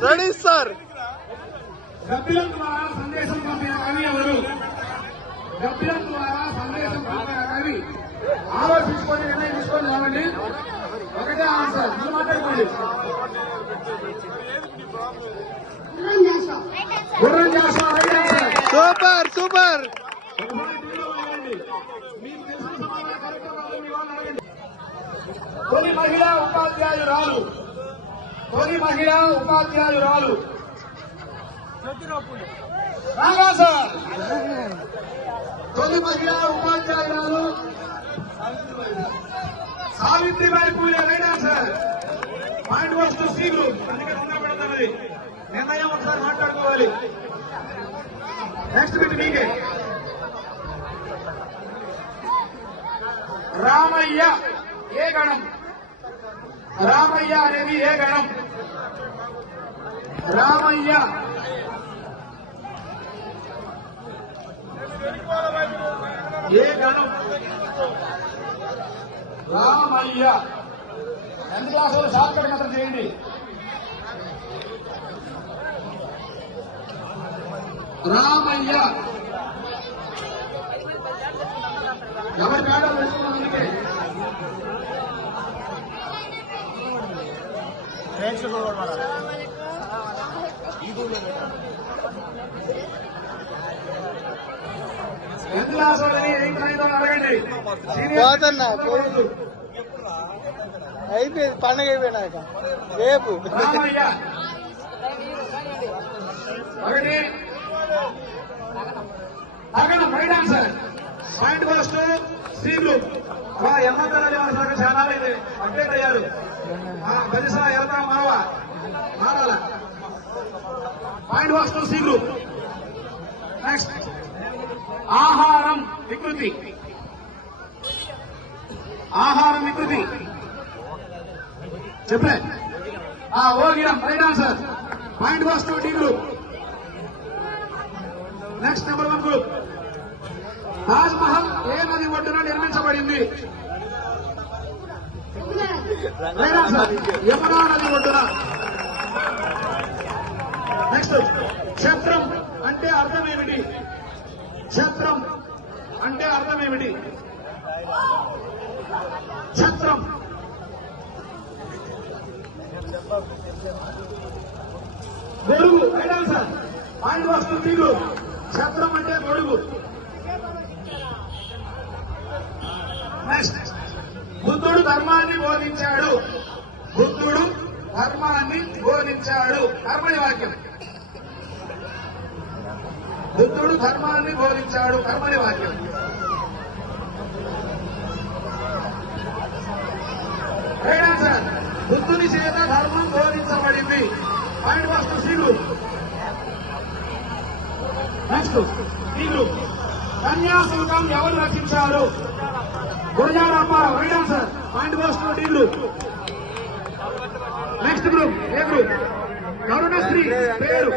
Ready sir. గబ్బిలం ద్వారా సందేశం పంపిన కవి ఎవరు? గబ్బిలం ద్వారా సందేశం పంపిన కవి. ఆలోచించుకొని నిర్ణయం తీసుకొని రావండి. ఒకటే ఆన్సర్. మీరు మాట్లాడుకోండి. Super super. తొలి మహిళా ఉపాధ్యాయురాలు తొలి మహిళా ఉపాధ్యాయురాలు రాగా సార్. తొలి మహిళా ఉపాధ్యాయురాలు Savitribai Phule right answer point వస్తు సి గ్రూప్. అందుకే తొందరపడుతున్నది నిర్ణయం ఒకసారి మాట్లాడుకోవాలి. నెక్స్ట్ బిట్ మీకే. రామయ్య ఏ గణం? రామయ్య అనేది ఏ గణం? రామయ్య. ఏ గణం? రామయ్య. టెన్త్ క్లాస్ వాళ్ళు షార్ట్ కట్ మాత్రం చేయండి రామయ్య. ఎవరి పేడ తెలుసుకున్నాం ప్రేక్షకులు టెన్త్ పోతన్నా, పోయి. అయిపోయింది పండగ అయిపోయినాక. రేపు. ఒకటి అక్కడ right answer point first C group ఎమ్మంటారని మన చాలా ఇది అప్డేట్ అయ్యారు బలిసా ఎల్తా మావ? Point first C group next ఆహారం వికృతి ఆహారం వికృతి చెప్పలే ఆ ఓగిరం right answer point first D group next number one group Taj Mahal ఏ నది ఒడ్డున నిర్మించబడింది. రైట్ ఆన్సర్ యమునా నది ఒడ్డున. నెక్స్ట్ క్షత్రం అంటే అర్థం ఏమిటి క్షత్రం అంటే అర్థం ఏమిటి క్షత్రం గొడుగు. Right sir. పాయింట్ వస్తుంది తీరు. క్షత్రం అంటే గొడుగు. నెక్స్ట్ బుద్ధుడు ధర్మాన్ని బోధించాడు. బుద్ధుడు ధర్మాన్ని బోధించాడు. కర్మని వాక్యం బుద్ధుడు ధర్మాన్ని బోధించాడు. కర్మని వాక్యం. రైట్ ఆన్సర్ బుద్ధుని చేత ధర్మం బోధించబడింది. పాయింట్ ఫస్ట్ సీలు నెక్స్ట్ సీలు కన్యాశుల్కం ఎవరు రచించారు Gurajada Ammarao right answer point first D group next group A group Karunasri పేరు?